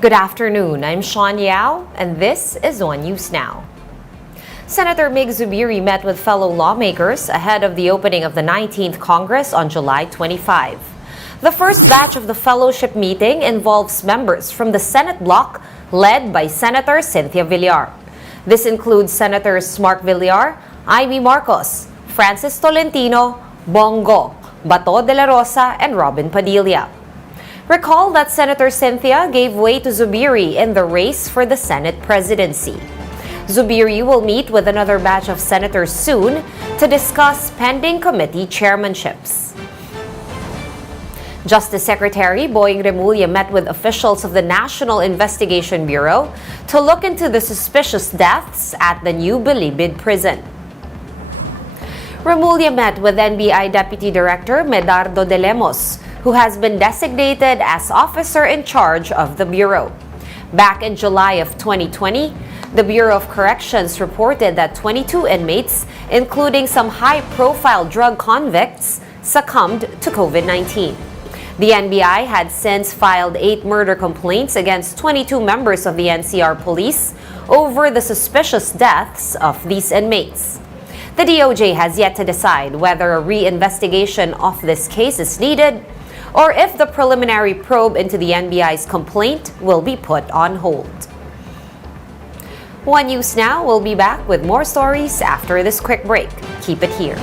Good afternoon, I'm Sean Yao, and this is One News Now. Senator Mig Zubiri met with fellow lawmakers ahead of the opening of the 19th Congress on July 25. The first batch of the fellowship meeting involves members from the Senate bloc led by Senator Cynthia Villar. This includes Senators Mark Villar, Amy Marcos, Francis Tolentino, Bongo, Bato de la Rosa, and Robin Padilla. Recall that Senator Cynthia gave way to Zubiri in the race for the Senate presidency. Zubiri will meet with another batch of senators soon to discuss pending committee chairmanships. Justice Secretary Boying Remulla met with officials of the National Investigation Bureau to look into the suspicious deaths at the new Bilibid prison. Remulla met with NBI Deputy Director Medardo de Lemos, who has been designated as officer in charge of the Bureau. Back in July of 2020, the Bureau of Corrections reported that 22 inmates, including some high-profile drug convicts, succumbed to COVID-19. The NBI had since filed 8 murder complaints against 22 members of the NCR police over the suspicious deaths of these inmates. The DOJ has yet to decide whether a reinvestigation of this case is needed or if the preliminary probe into the NBI's complaint will be put on hold. One News Now will be back with more stories after this quick break. Keep it here.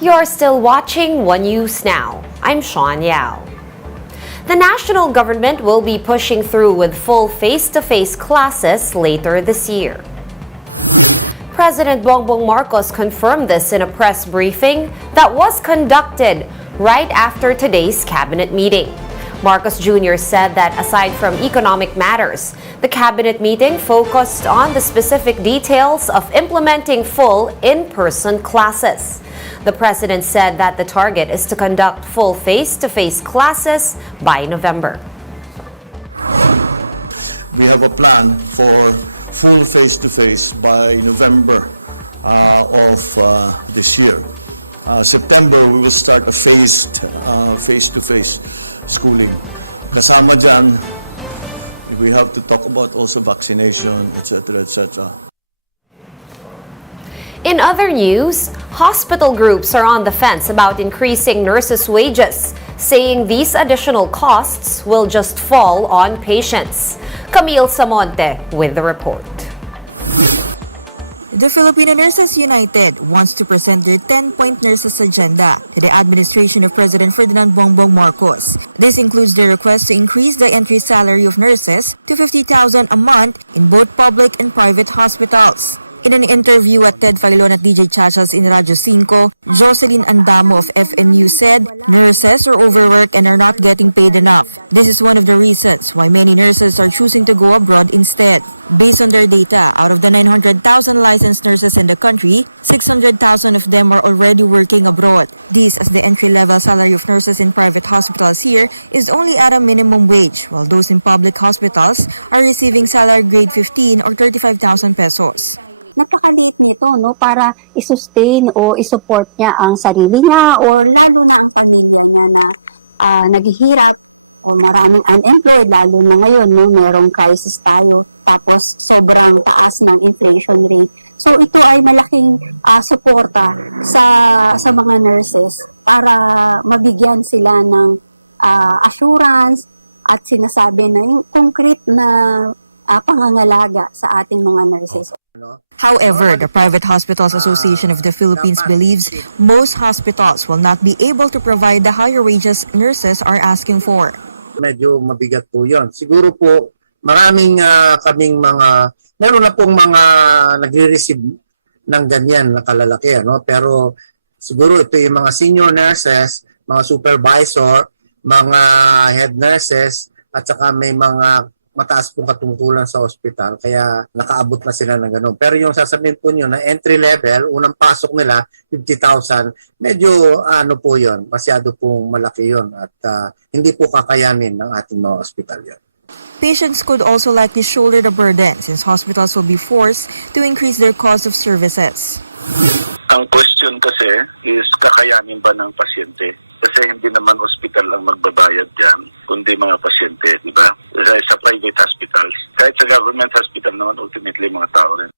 You're still watching One News Now. I'm Sean Yao. The national government will be pushing through with full face-to-face classes later this year. President Bongbong Marcos confirmed this in a press briefing that was conducted right after today's cabinet meeting. Marcos Jr. said that aside from economic matters, the cabinet meeting focused on the specific details of implementing full in-person classes. The president said that the target is to conduct full face-to-face classes by November. We have a plan for full face-to-face by November of this year. September, we will start a phased face-to-face schooling. Kasama dyan, we have to talk about also vaccination, etc., etc. In other news, hospital groups are on the fence about increasing nurses' wages, saying these additional costs will just fall on patients. Camille Samonte with the report. The Filipino Nurses United wants to present their 10-point nurses agenda to the administration of President Ferdinand Bongbong Marcos. This includes the request to increase the entry salary of nurses to 50,000 a month in both public and private hospitals. In an interview at Ted Falilon at DJ Chachas in Radyo 5, Jocelyn Andamo of FNU said nurses are overworked and are not getting paid enough. This is one of the reasons why many nurses are choosing to go abroad instead. Based on their data, out of the 900,000 licensed nurses in the country, 600,000 of them are already working abroad. This as the entry-level salary of nurses in private hospitals here is only at a minimum wage, while those in public hospitals are receiving salary grade 15 or 35,000 pesos. Napakaliit nito, no, para i-sustain o i-support niya ang sarili niya or lalo na ang pamilya niya na naghihirap o maraming unemployed, lalo na ngayon, no, merong crisis tayo, tapos sobrang taas ng inflation rate. So ito ay malaking suporta sa mga nurses para mabigyan sila ng assurance at sinasabi na yung concrete na pangangalaga sa ating mga nurses. However, the Private Hospitals Association of the Philippines believes most hospitals will not be able to provide the higher wages nurses are asking for. Medyo mabigat po yun. Siguro po, maraming meron na pong mga nagre-receive ng ganyan na kalalaki. Ano? Pero siguro ito yung mga senior nurses, mga supervisor, mga head nurses, at saka may mga mataas pong katungkulan sa ospital, kaya nakaabot na sila ng gano'n. Pero yung sasabihin po nyo na entry level, unang pasok nila, 50,000, medyo po yun, masyado pong malaki yun at hindi po kakayanin ng ating mga ospital yun. Patients could also likely shoulder the burden since hospitals will be forced to increase their cost of services. Ang question kasi is kakayanin ba ng pasyente? Kasi hindi naman ospital ang magbabayad dyan, kundi mga pasyente, di ba? Sa private hospitals. Kahit sa government hospital naman, ultimately mga tao rin.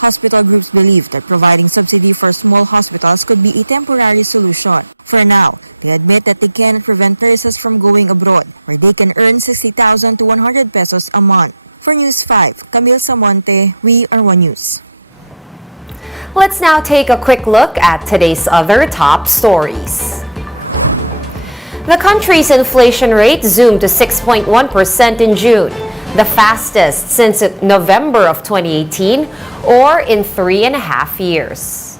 Hospital groups believe that providing subsidy for small hospitals could be a temporary solution. For now, they admit that they cannot prevent nurses from going abroad, where they can earn 60,000 to 100 pesos a month. For News 5, Camille Samonte, We Are One News. Let's now take a quick look at today's other top stories. The country's inflation rate zoomed to 6.1% in June, the fastest since November of 2018, or in 3.5 years.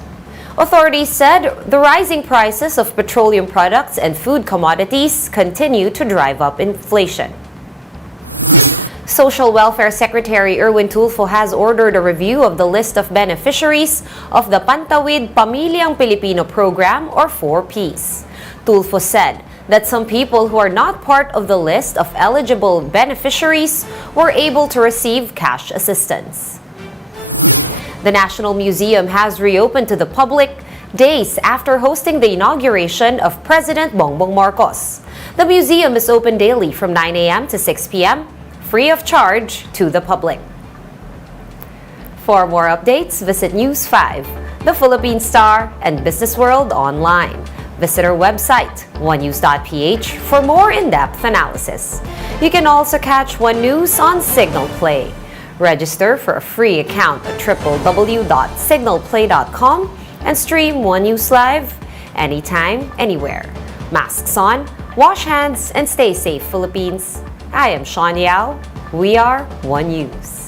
Authorities said the rising prices of petroleum products and food commodities continue to drive up inflation. Social Welfare Secretary Erwin Tulfo has ordered a review of the list of beneficiaries of the Pantawid Pamilyang Pilipino program, or 4Ps. Tulfo said that some people who are not part of the list of eligible beneficiaries were able to receive cash assistance. The National Museum has reopened to the public days after hosting the inauguration of President Bongbong Marcos. The museum is open daily from 9 a.m. to 6 p.m., free of charge to the public. For more updates, visit News 5, The Philippine Star, and Business World online. Visit our website, onenews.ph, for more in-depth analysis. You can also catch One News on Signal Play. Register for a free account at www.signalplay.com and stream One News Live anytime, anywhere. Masks on, wash hands, and stay safe, Philippines. I am Sean Yao. We are One News.